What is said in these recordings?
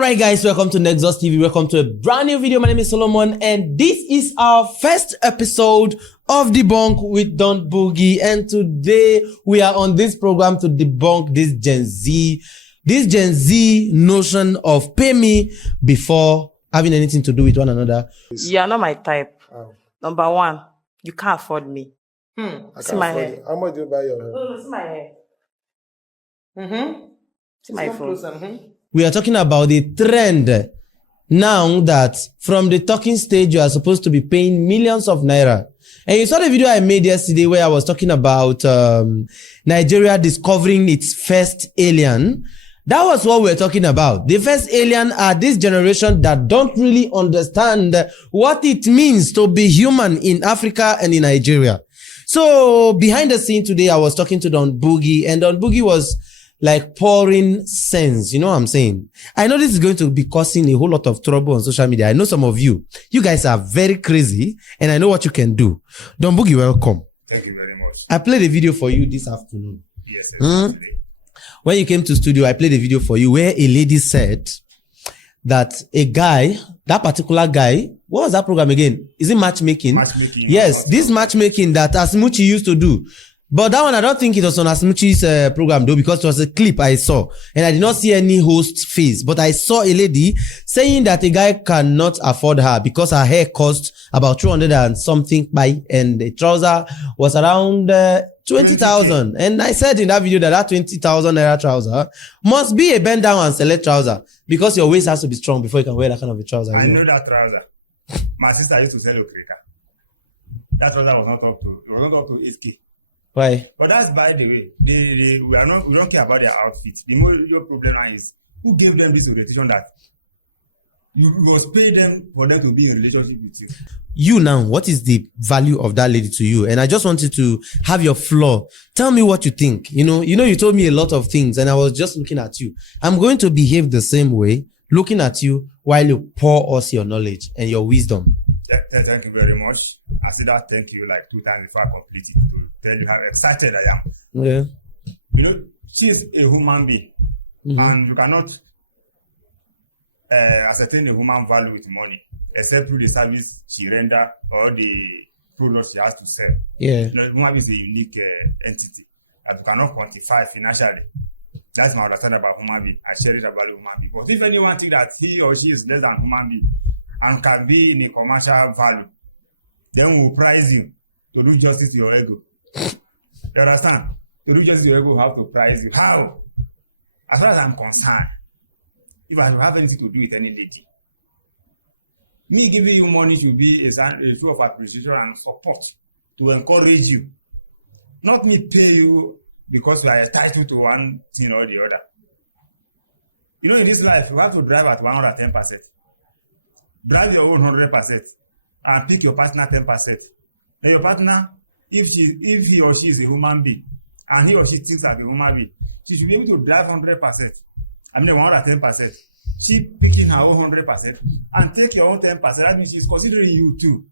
Alright guys, welcome to Nexus TV. Welcome to a brand new video. My name is Solomon and this is our first episode of Debunk with Don Boogie, and today we are on this program to debunk this Gen Z notion of pay me before having anything to do with one another. You are not my type. Oh. Number one, you can't afford me. I See my hair. it. How much do you buy your hair? No, see my hair. See my phone. We are talking about the trend now that from the talking stage you are supposed to be paying millions of naira. And you saw the video I made yesterday where I was talking about Nigeria discovering its first alien. That was what we're talking about. The first alien are this generation that don't really understand what it means to be human in Africa and in Nigeria. So behind the scene today, I was talking to Don Boogie, and Don Boogie was like pouring sense. You know what I'm saying? I know this is going to be causing a whole lot of trouble on social media. I know some of you guys are very crazy, and I know what you can do. Don Boogie, welcome. Thank you very much. I played a video for you this afternoon. Yes, exactly. When you came to studio, I played a video for you where a lady said that a guy, that particular guy, what was that program again? Is it matchmaking? Matchmaking. Yes, this matchmaking that Asmuchi used to do. But that one, I don't think it was on Asmuchi's program though, because it was a clip I saw. And I did not see any host face. But I saw a lady saying that a guy cannot afford her because her hair cost about 200 and something by, and the trouser was around 20,000. And I said in that video that 20,000 naira trouser must be a bend down and select trouser because your waist has to be strong before you can wear that kind of a trouser. I know that trouser. My sister used to sell okrika. That trouser was not up to 8K. Why? But that's by the way. We don't care about their outfit. Your problem now is who gave them this orientation that you must pay them for them to be in relationship with you. You now, what is the value of that lady to you? And I just wanted to have your floor. Tell me what you think. You know, you told me a lot of things and I was just looking at you. I'm going to behave the same way, looking at you while you pour us your knowledge and your wisdom. Thank you very much. I said that thank you like 2 times before I complete it to tell you how excited I am. Yeah. You know, she is a human being and you cannot ascertain the human value with money except through the service she render or the product she has to sell. Yeah. You know, human being is a unique entity that you cannot quantify financially. That's my understanding about human being. I share it about human being. But if anyone think that he or she is less than human being and can be in a commercial value, then we will price you to do justice to your ego. You understand? To do justice to your ego, we have to price you. How? As far as I'm concerned, if I have anything to do with any lady, me giving you money should be a show of appreciation and support to encourage you. Not me pay you because you are entitled to one thing or the other. You know, in this life, you have to drive at 110%. Drive your own 100% and pick your partner 10%. Then your partner, if he or she is a human being and he or she thinks like a human being, she should be able to drive 100%. I mean 110%. She picking her own 100% and take your own 10%. That means she's considering you too.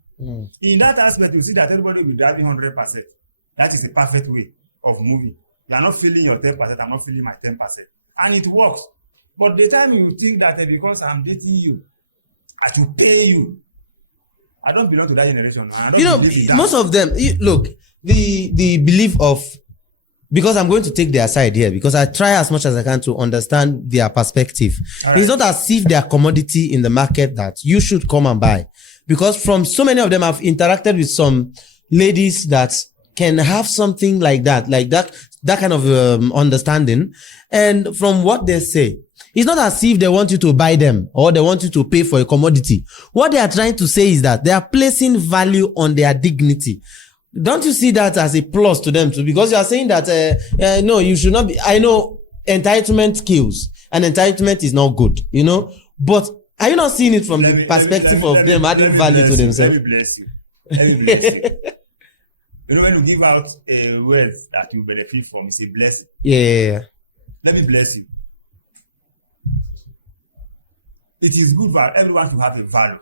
In that aspect, you see that everybody will be driving 100%. That is a perfect way of moving. You are not feeling your 10%, I'm not feeling my 10%. And it works. But the time you think that because I'm dating you, I should pay you. I don't belong to that generation, and I don't believe in that. Most of them, look, the belief of, because I'm going to take their side here, because I try as much as I can to understand their perspective. Right. It's not as if they are commodity in the market that you should come and buy. Because from so many of them, I've interacted with some ladies that can have something like that kind of understanding. And from what they say, it's not as if they want you to buy them or they want you to pay for a commodity. What they are trying to say is that they are placing value on their dignity. Don't you see that as a plus to them too? Because you are saying that, no, you should not be. I know entitlement kills and entitlement is not good, you know, but are you not seeing it from the perspective of them adding value to themselves? Let me bless you. You know, when you give out a word that you benefit from, it's a blessing. Yeah. Let me bless you. It is good for everyone to have a value.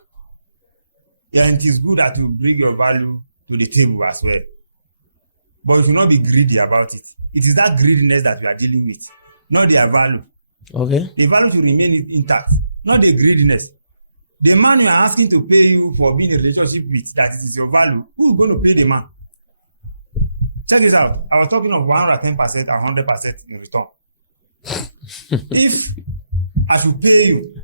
Yeah, and it is good that you bring your value to the table as well. But you should not be greedy about it. It is that greediness that we are dealing with, not their value. Okay. The value should remain intact. not the greediness. The man you are asking to pay you for being in a relationship with, that it is your value, who is going to pay the man? Check this out. I was talking of 110% and 100% in return. If I should pay you,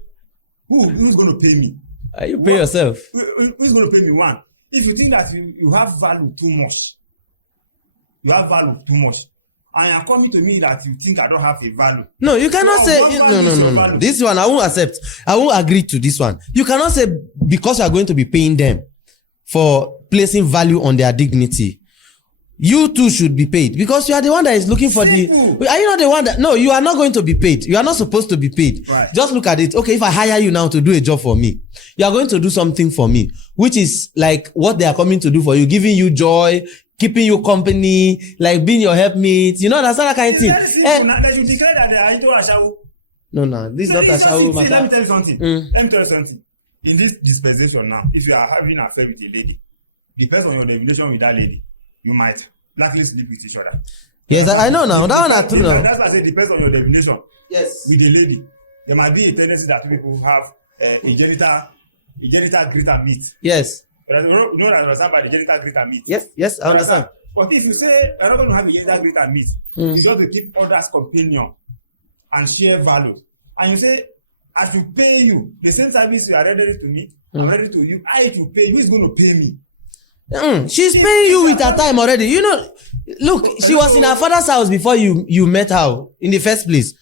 who's going to pay me? You pay yourself. Who's going to pay me? One, if you think that you have value too much, and you are coming to me that you think I don't have a value. No, you cannot say what value is your value? This one I won't accept. I won't agree to this one. You cannot say because you are going to be paying them for placing value on their dignity, you too should be paid, because you are the one that is looking for Simple. Are you not the one that? No, you are not going to be paid. You are not supposed to be paid. Right. Just look at it. Okay, if I hire you now to do a job for me, you are going to do something for me, which is like what they are coming to do for you, giving you joy, keeping you company, like being your helpmate. You know, understand that kind of thing. It's very simple. Now they should declare that they are into Ashawo. This No, is this not is Ashawo just it. See, matter. let me tell you something. In this dispensation now, if you are having an affair with a lady, depends on your definition with that lady, you might likely sleep with each other. Yes, I know now. That one I true now. That's why I say depends on your definition. Yes. With the lady, there might be a tendency that people have a genital grit and meat. Yes. You know what I understand by the genital grit and meat? Yes, I understand. But if you say you're not going to have a genital grit and meat, it's just to keep others companion and share values. And you say, I should pay you the same service you are ready to me, I'm ready to you. I should pay you. Who is going to pay me? She's paying you with her time already. You know, look, she was in her father's house before you met her in the first place.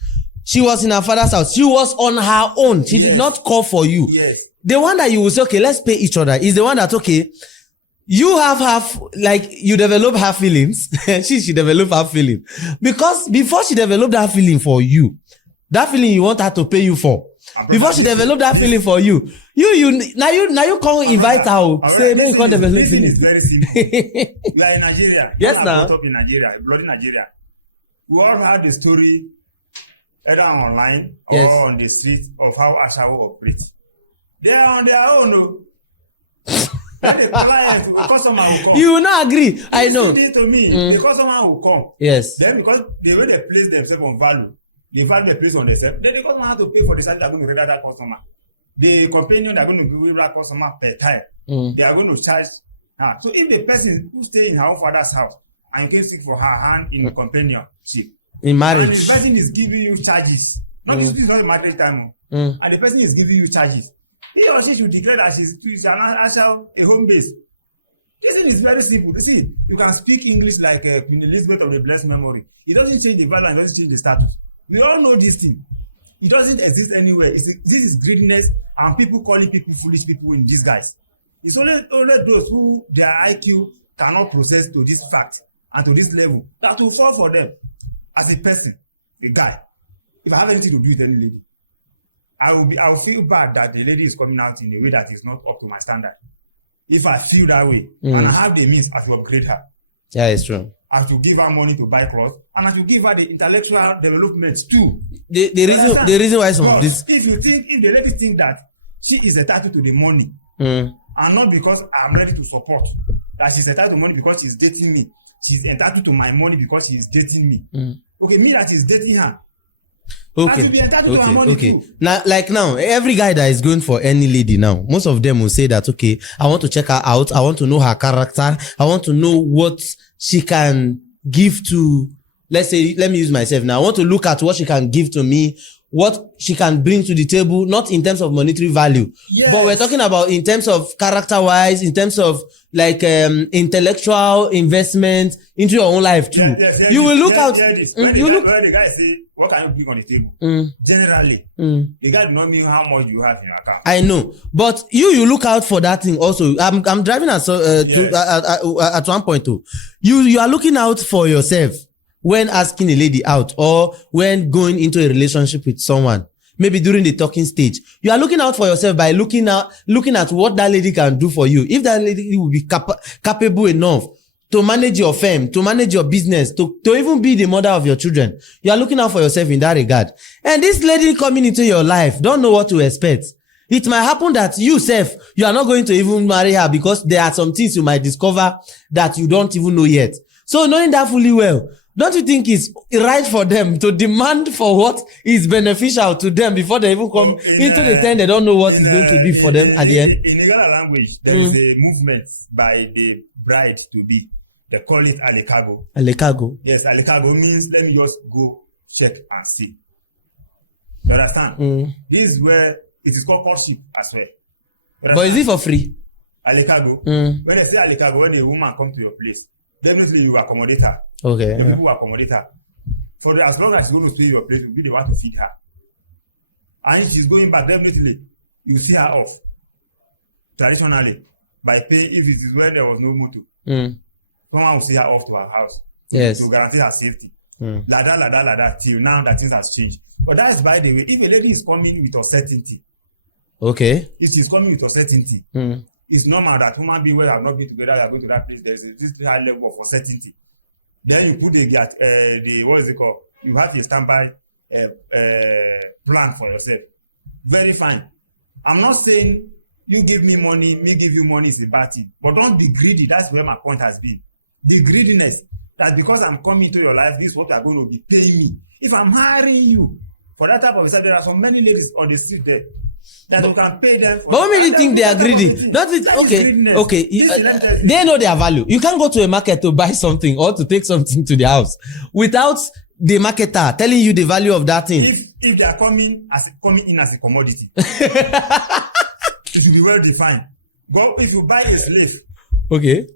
She was in her father's house. She was on her own. She did not call for you. Yes. The one that you will say, okay, let's pay each other, is the one that, okay, you have like, you develop her feelings. she developed her feeling. Because before she developed that feeling for you, that feeling you want her to pay you for. Before she developed that feeling for you now you come invite her. Say, this thing is very simple. You are in Nigeria. Yes, I brought up in Nigeria, bloody Nigeria. We all heard the story either online or on the street of how Ashawo operates. They are on their own. No. Then the customer will come. You will not agree. I know. Listen this to me. The customer will come. Yes. Then because the way they place themselves on value, the value they place on themselves, then the customer have to pay for the service they're going to render that customer. The companion they're going to give that customer per time. They are going to charge her. So if the person who stay in her own father's house and you can seek for her hand in companionship, in marriage, and the person is giving you charges, this is not a marriage time, and the person is giving you charges, he or she should declare that she's a home base. This thing is very simple. You see, you can speak English like Queen Elizabeth of the blessed memory. It doesn't change the value and it doesn't change the status. We all know this thing. It doesn't exist anywhere. This is greediness and people calling people foolish people in disguise. It's only those who their IQ cannot process to this fact and to this level that will fall for them. As a person, a guy, if I have anything to do with any lady, I will feel bad that the lady is coming out in a way that is not up to my standard. If I feel that way and I have the means, I should upgrade her. Yeah, it's true. I should give her money to buy clothes, and I should give her the intellectual development too. The reason why some of this, if the lady think that she is entitled to the money, and not because I'm ready to support, that she's entitled to money because she's dating me, she's entitled to my money because she is dating me. Okay, me that is dating her, I should be entitled to her money too. Now, every guy that is going for any lady now, most of them will say that, okay, I want to check her out. I want to know her character. I want to know what she can give to, let me use myself now. I want to look at what she can give to me, what she can bring to the table, not in terms of monetary value. Yes. But we're talking about in terms of character-wise, in terms of intellectual investment into your own life too. Yes, you will look out. This. When the guy say, what can you bring on the table? Generally, the guy do not mean how much you have in your account. I know, but you look out for that thing also. I'm driving at one point too. You are looking out for yourself when asking a lady out or when going into a relationship with someone. Maybe during the talking stage, you are looking out for yourself by looking at what that lady can do for you. If that lady will be capable enough to manage your firm, to manage your business, to even be the mother of your children, you are looking out for yourself in that regard. And this lady coming into your life, don't know what to expect. It might happen that you are not going to even marry her because there are some things you might discover that you don't even know yet. So knowing that fully well, don't you think it's right for them to demand for what is beneficial to them before they even come into the tent? They don't know what is going to be for them at the end. In Igala language, there is a movement by the bride to be. They call it alekago. Alekago. Yes, alekago means let me just go check and see. You understand? This is where it is called courtship as well. But is it for free? Alekago. When they say alekago, when a woman come to your place, definitely you accommodate her. Okay. Your people will accommodate her. As long as she's going to stay in your place, you'll be the one to feed her. And if she's going back, definitely you see her off. Traditionally, by paying, if it is when there was no motor, someone will see her off to her house to guarantee her safety. Like that, till now that things has changed. But that is by the way, if a lady is coming with uncertainty, okay, if she's coming with uncertainty, it's normal that human beings have not been together, you are going to that place, there's this high level of uncertainty. Then you put the what is it called? You have a standby plan for yourself. Very fine. I'm not saying you give me money, me give you money is a bad thing. But don't be greedy. That's where my point has been. The greediness that because I'm coming into your life, this is what you are going to be paying me. If I'm hiring you for that type of stuff, there are so many ladies on the street there that you can pay them for. But what makes you think they are greedy? That is greediness. Okay. Let me tell you. They know their value. You can't go to a market to buy something or to take something to the house without the marketer telling you the value of that thing. If they are coming in as a commodity, it should be well defined. Go if you buy a slave, okay,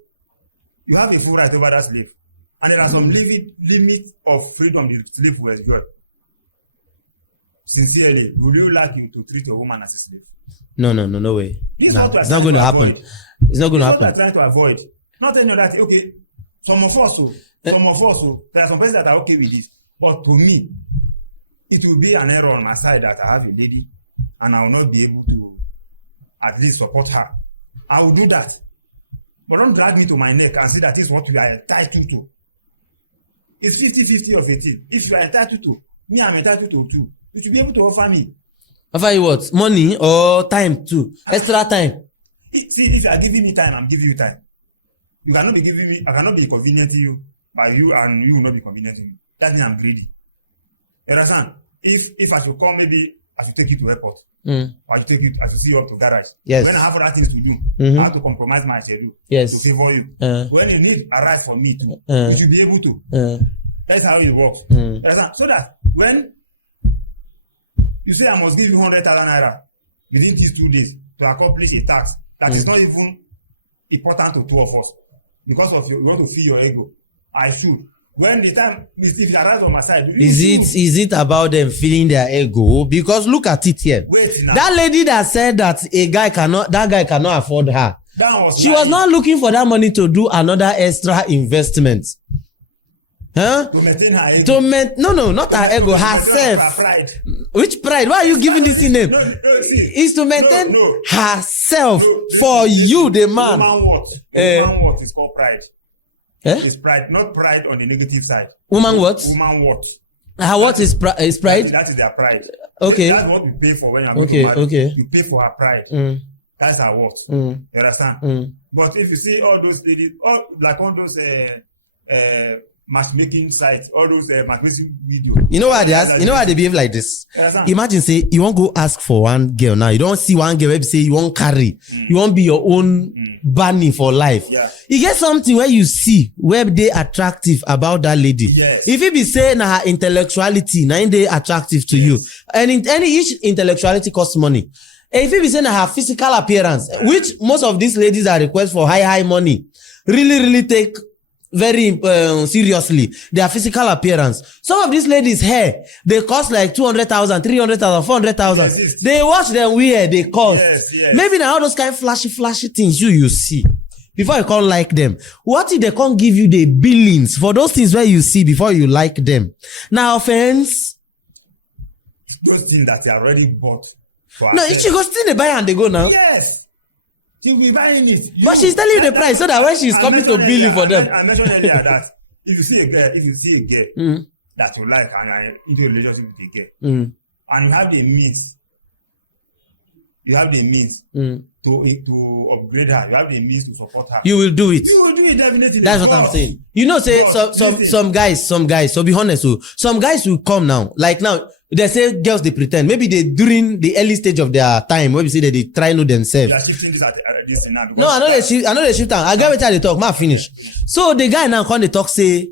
you have a full right over that slave, and there are some limit of freedom the slave will enjoy. Sincerely, will you like you to treat your woman as a slave? No way. This is what we are trying to avoid. It's not going to happen. This is what we are trying to avoid. Not any other thing. Okay, some of us, there are some persons that are okay with this. But to me, it will be an error on my side that I have a lady and I will not be able to at least support her. I will do that. But don't drag me to my neck and say that is what we are entitled to. It's 50-50 of a thing. If you are entitled to, me, I'm entitled to too. You should be able to offer me. Offer you what? Money or time too? Extra time? See, if you are giving me time, I'm giving you time. You cannot be giving me, I cannot be inconveniencing you, but you and you will not be conveniencing me. That means I'm greedy. You understand? If I should come, maybe I should take you to airport. Or I should see you up to garage. Yes. When I have other things to do, I have to compromise my schedule to favor you. When a need arise for me too, you should be able to. That's how it works. You understand? So that when you say I must give you 100,000 naira within these 2 days to accomplish a task that is not even important to two of us because of you want to feel your ego, I should. When the time, if it arrives on my side, is it about them feeling their ego? Because look at it here. Wait now. That lady that said that that guy cannot afford her. She was not looking for that money to do another extra investment. Huh? To maintain her ego. Not her ego, herself. Her pride. Which pride? Why are you giving this name? No, see. It's to maintain herself for you, the man. Woman what? Woman what is called pride. It's pride, not pride on the negative side. Woman what? Woman what? What is pride? That is their pride. Okay. That's what we pay for when you are going to marry. Okay. You pay for her pride. That's her what? You understand? But if you see all those ladies, all those matchmaking sites, all those matchmaking video. You know why they behave like this? Imagine say you won't go ask for one girl now. You don't see one girl maybe say you won't carry. You won't be your own bunny for life. Yeah. You get something where you see where they attractive about that lady. Yes. If you be saying her intellectuality, now they attractive to you. And each intellectuality costs money. And if you be saying her physical appearance, which most of these ladies are request for high money, really take very seriously their physical appearance. Some of these ladies' hair, they cost like 200,000, 300,000, 400,000. They watch them wear, they cost. Yes. Maybe now all those kind of flashy things you see before you can't like them. What if they can't give you the billings for those things where you see before you like them? Now, offense. Those things that you already bought for herself. No, she go still they buy and they go now. Yes. She will be buying it. But she's telling you the price so that when she's coming to bill you for them. I mentioned earlier that if you see a girl that you like and you're into a relationship with a girl and you have the means you have the means to upgrade her, you have the means to support her, you will do it. You will do it definitely. That's what I'm saying. You know, say some guys, so be honest, so some guys will come now. Like now, they say girls they pretend. Maybe they during the early stage of their time, where we say that they try know themselves. You are shifting this at this thing now because no, I know they shift. I get what they talk. Ma finish. So the guy now come they talk say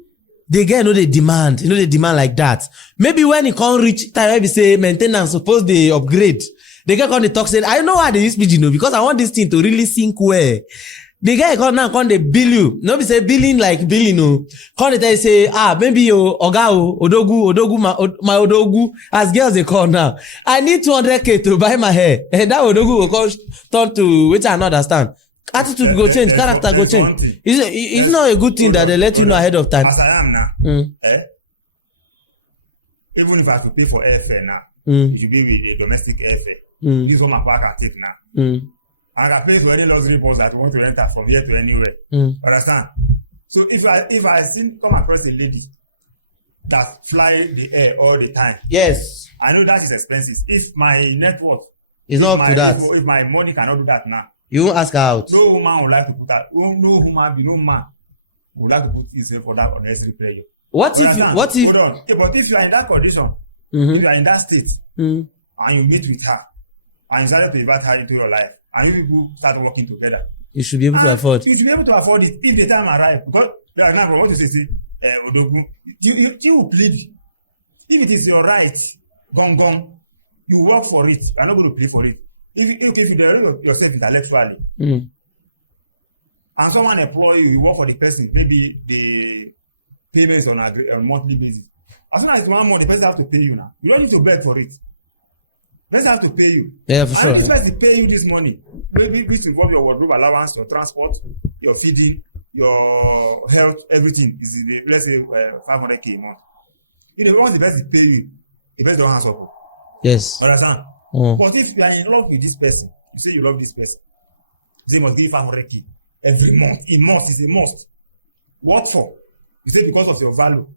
the guy know they demand, like that. Maybe when he can't reach time, maybe say maintenance suppose they upgrade. The guy come they talk say I know why they use pidgin because I want this thing to really sink well. The guy come they bill you. No be say billing like billing no. Come they tell you say maybe your oga odogu my odogu as girls they call now. I need 200k to buy my hair. And that odogu will come turn to which I don't understand. Attitude go change, character go change. It's not a good thing that they let you know ahead of time. As I am now, even if I have to pay for airfare now, it should be with a domestic airfare. This is what my car can take now. And I can pay for any luxury bus that want to enter from here to anywhere. Understand? So if I come across a lady that fly the air all the time, yes, I know that is expensive. If my net worth, if my money cannot do that now, you won't ask her out. No woman would like to put that. No man would like to put himself for that unnecessary pressure. What if? Hold on. Yeah, but if you are in that condition, if you are in that state, and you meet with her, and you decided to invite her into your life, and you people start working together, you should be able to afford. You should be able to afford it if the time arrives. Because right now, from what you say, Odogu, you will plead. If it is your right, gong, you work for it. You are not going to plead for it. If you develop yourself intellectually, and someone employ you, you work for the person, maybe the payments on a monthly basis. As soon as it's 1 month, the person have to pay you now. You don't need to beg for it. The person have to pay you. Yeah, for sure. And this person pay you this money, which involve your wardrobe allowance, your transport, your feeding, your health, everything is let's say 500k a month. Once the person pay you, the person don't hands up. Yes. Understand? But if you are in love with this person, you say you love this person, they must give you 500k every month. It's a must. What for? You say because of your value.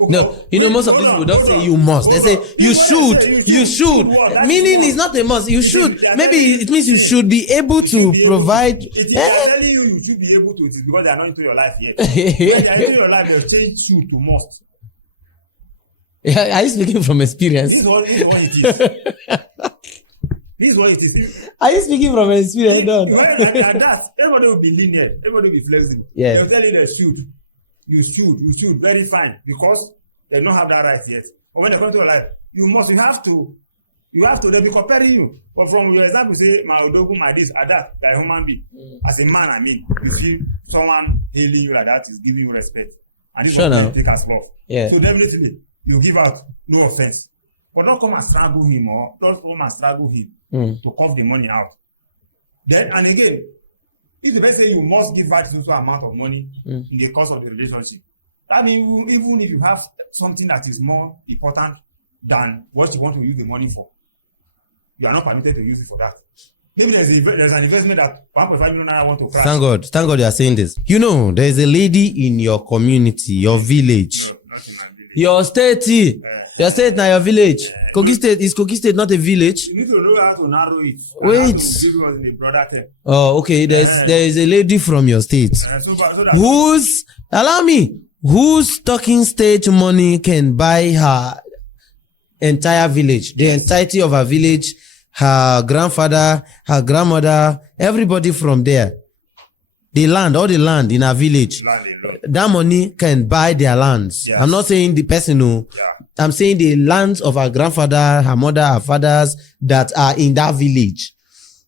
Okay, no, most of people don't say you must. They say you should. Meaning it's not a must. You should. Maybe it means you should be able to provide. They are telling you should be able to. It is because they are not into your life yet. When they are into your life, they'll change should to must. Are you speaking from experience? This is what it is. This is what it is. Are you speaking from experience? That everybody will be lenient. Everybody will be flexible. Yeah. They'll tell you they should. You should. Very fine. Because they don't have that right yet. But when they come to your life, you have to, they'll be comparing you. But from your example, say, my odogu, my this, or that, you're a human being. As a man, I mean, you feel someone hailing you like that is giving you respect. And this is what they take as love. Yeah. So definitely, you give out no offense. But don't come and strangle him to cough the money out. Then, and again, if the person say you must give out to some amount of money in the course of the relationship, I mean, even if you have something that is more important than what you want to use the money for, you are not permitted to use it for that. Maybe there's an investment that 1.5 million naira want to crash. Thank God you are saying this. You know, there is a lady in your community, your village. No, not in my village. Your state. Your state now your village. Kogi State, is Kogi State not a village? You need to know how to narrow it. And how to give it in a broader term. Oh, okay. There is a lady from your state. So that whose talking stage money can buy her entire village, the entirety of her village, her grandfather, her grandmother, everybody from there. All the land in her village. Land alone. That money can buy their lands. Yes. I'm not saying the person who. Yeah. I'm saying the lands of her grandfather, her mother, her fathers that are in that village.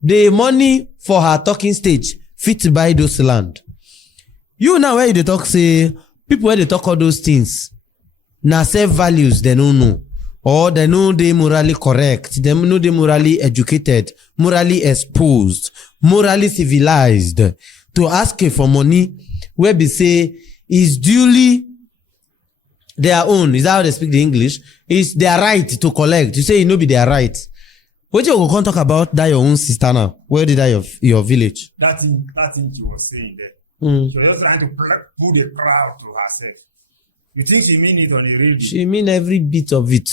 The money for her talking stage fit to buy those land. You now where they talk say people where they talk all those things. Now self values they don't know. Or they know they morally correct, they know they morally educated, morally exposed, morally civilized to ask for money where they say is duly their own. Is that how they speak the English? Is their right to collect. You say it no be their right. What you go talk about that your own sister now? Where did that your village? That thing she was saying there. She was just trying to pull the crowd to herself. You think she mean it on a real day? She mean every bit of it.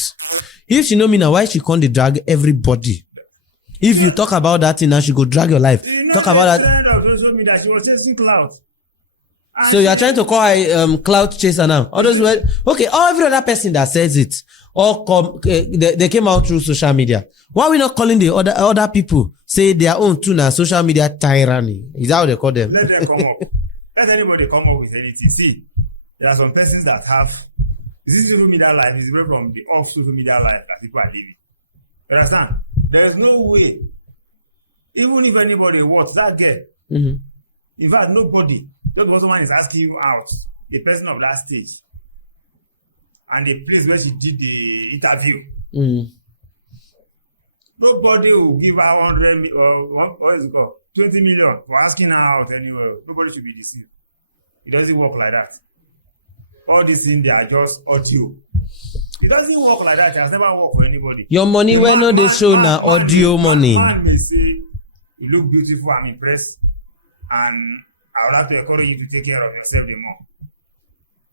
If she know me now, why she can't drag everybody? If you talk about that thing now, she go drag your life. You know Talk the about that. trend of social media, she was chasing clout. And So you are she- trying to call her cloud chaser now. All those were okay. Every other person that says it, all they came out through social media. Why are we not calling the other people say their own too now social media tyranny? Is that how they call them? Let them come up. Let anybody come up with anything. See, there are some persons that have this social media life is different from the off social media life that people are living. You understand? There is no way, even if anybody wants that girl. Mm-hmm. In fact, nobody, just because someone is asking you out, a person of that stage, and the place where she did the interview, nobody will give her 100 or what is it called? 20 million for asking her out anywhere. Nobody should be deceived. It doesn't work like that. All these things, they are just audio. It doesn't work like that. It has never worked for anybody. Your money when not they show now audio money. Man may say, you look beautiful, I'm impressed, and I would like to encourage you to take care of yourself the more.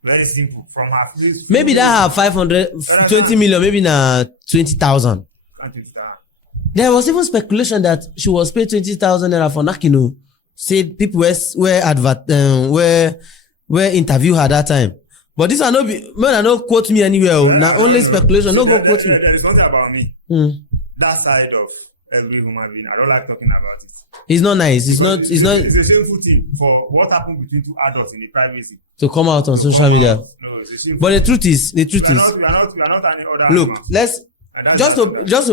Very simple. From her face. Maybe that have 520 million, maybe na 20,000. Can't 20,000. There was even speculation that she was paid 20,000 naira for Nakino. Said people were interview her that time. But this are not quote me anywhere. Well, only speculation. See, No go quote me. There is something about me. That side of every human being, I don't like talking about it. It's not nice. It's not. It's a shameful thing for what happened between two adults in the privacy To come out on social media. No, it's a shameful. But the truth is, we are not any other look, animals. let's And that's just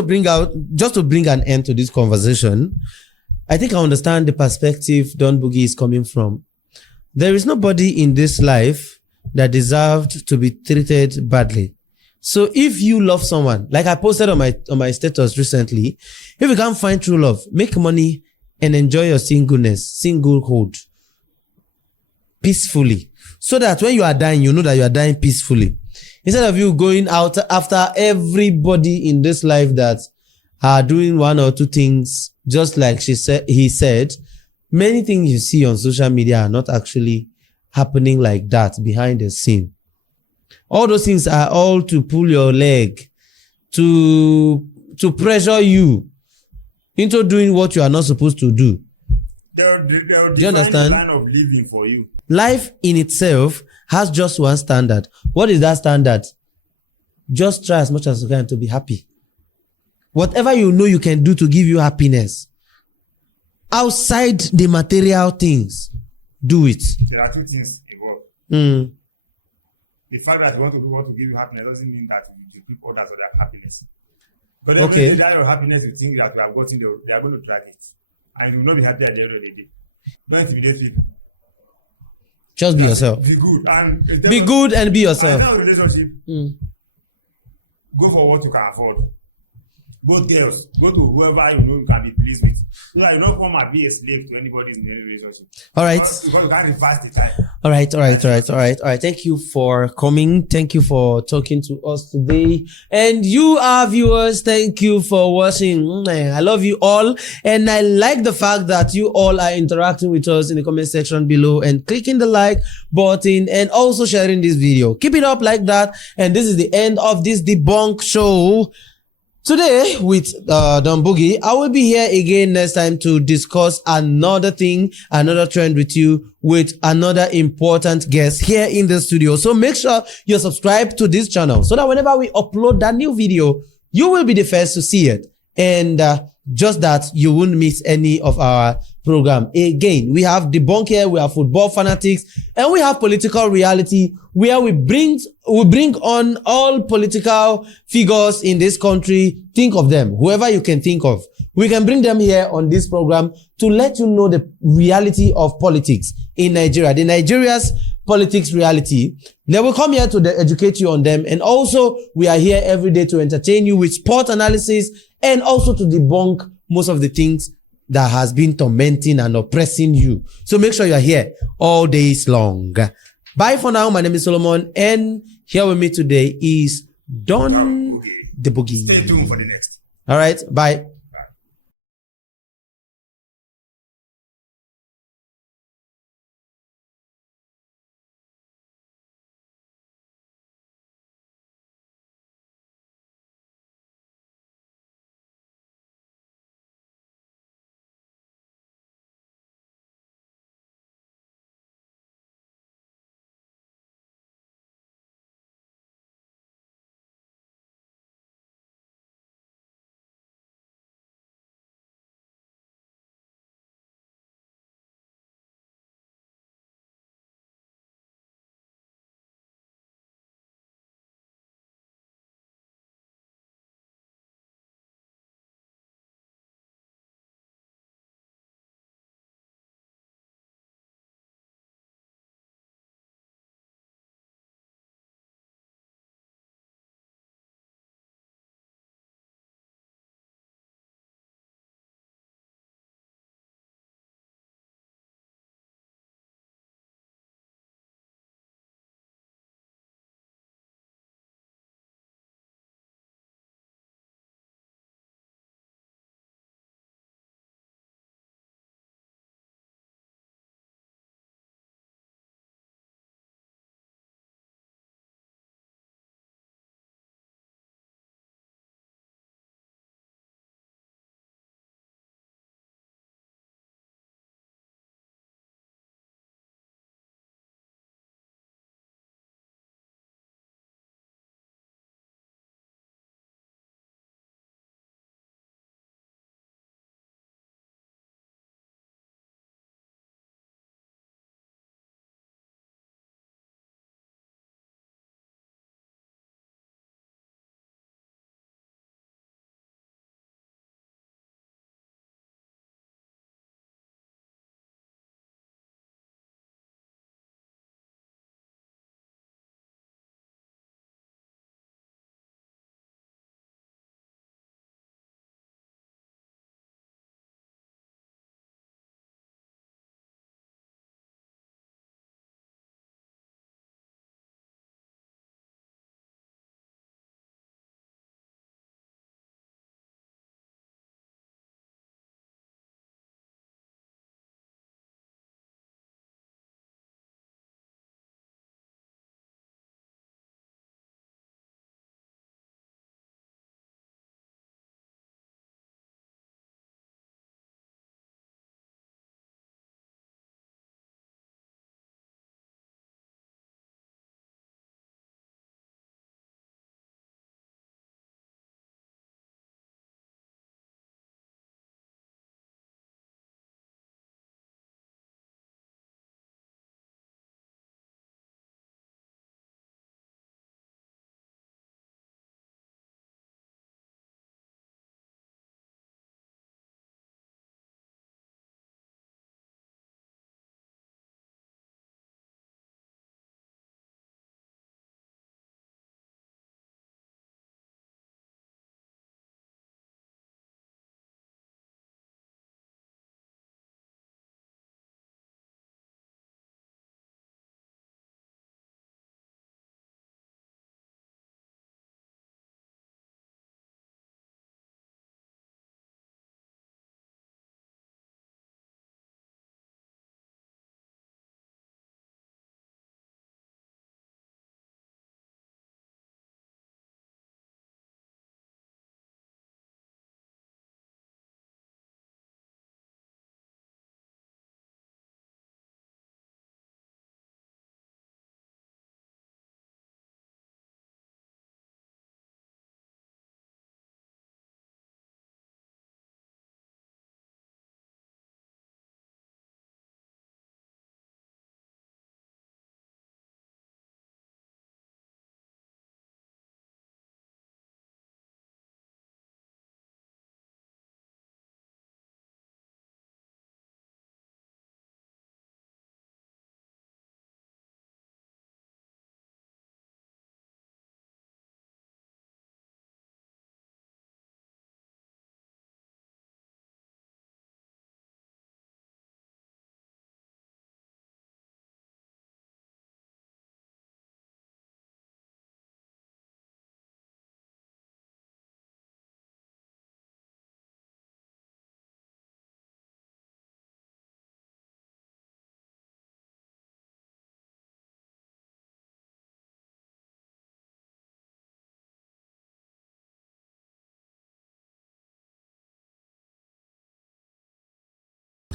to bring an end to this conversation. I think I understand the perspective Don Boogie is coming from. There is nobody in this life that deserved to be treated badly. So if you love someone, like I posted on my status recently, if you can't find true love, make money and enjoy your singlehood peacefully. So that when you are dying, you know that you are dying peacefully. Instead of you going out after everybody in this life that are doing one or two things, just like he said, many things you see on social media are not actually happening like that behind the scene. All those things are all to pull your leg, to pressure you into doing what you are not supposed to do. They'll define the line of living for you. Life in itself has just one standard. What is that standard? Just try as much as you can to be happy. Whatever you know you can do to give you happiness, outside the material things, do it. There are two things involved. The fact that you want to give you happiness doesn't mean that you deprive others of their happiness. But every day that your happiness, you think that you have gotten, they are going to drag it. And you will not be happy at the end of the day. Don't intimidate people. Just be yourself. Be good. And be good and be yourself. And in terms of relationship, go for what you can afford. Both girls, go to whoever you know you can be pleased with. So that you not come and be a slave to anybody in any relationship. All right. Because you can't reverse the time. All right. Thank you for coming. Thank you for talking to us today. And you, our viewers, thank you for watching. I love you all. And I like the fact that you all are interacting with us in the comment section below and clicking the like button and also sharing this video. Keep it up like that. And this is the end of this debunk show. Today with Don Boogie, I will be here again next time to discuss another thing, another trend with you, with another important guest here in the studio. So make sure you're subscribed to this channel so that whenever we upload that new video, you will be the first to see it. And just that you won't miss any of our program. Again, we have debunk here, we have football fanatics, and we have political reality where we bring on all political figures in this country. Think of them, whoever you can think of. We can bring them here on this program to let you know the reality of politics in Nigeria, the Nigeria's politics reality. They will come here to educate you on them. And also, we are here every day to entertain you with sport analysis and also to debunk most of the things that has been tormenting and oppressing you. So make sure you're here all days long. Bye for now. My name is Solomon, and here with me today is Don the Boogie. Stay tuned for the next. All right. Bye.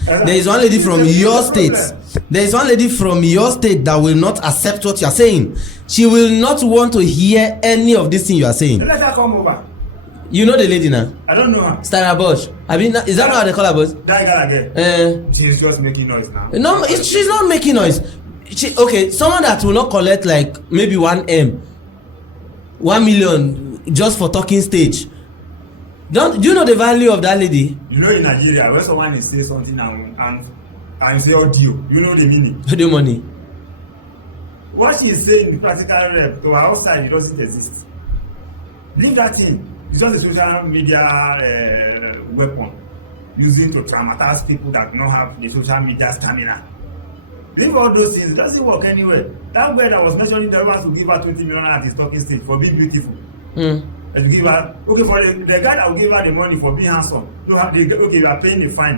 There is one lady from your state. There is one lady from your state that will not accept what you are saying. She will not want to hear any of this thing you are saying. Let her come over. You know the lady now? I don't know her. Stara Bosch. I mean, is that not how they call her, boss? That Ghana girl. She's just making noise now. No, she's not making noise. Okay, someone that will not collect like maybe 1 million just for talking stage. Do you know the value of that lady? You know, in Nigeria, when someone is saying something and you say audio, you know the meaning. The money. What she is saying, practical rep, to our outside, it doesn't exist. Leave that thing. It's just a social media weapon using to traumatize people that do not have the social media stamina. Leave all those things. It doesn't work anywhere. That girl that was mentioning the ones who give her 20 million at his talking stage for being beautiful. As you give her, okay, for the guy that will give her the money for being handsome, okay, you are paying the fine.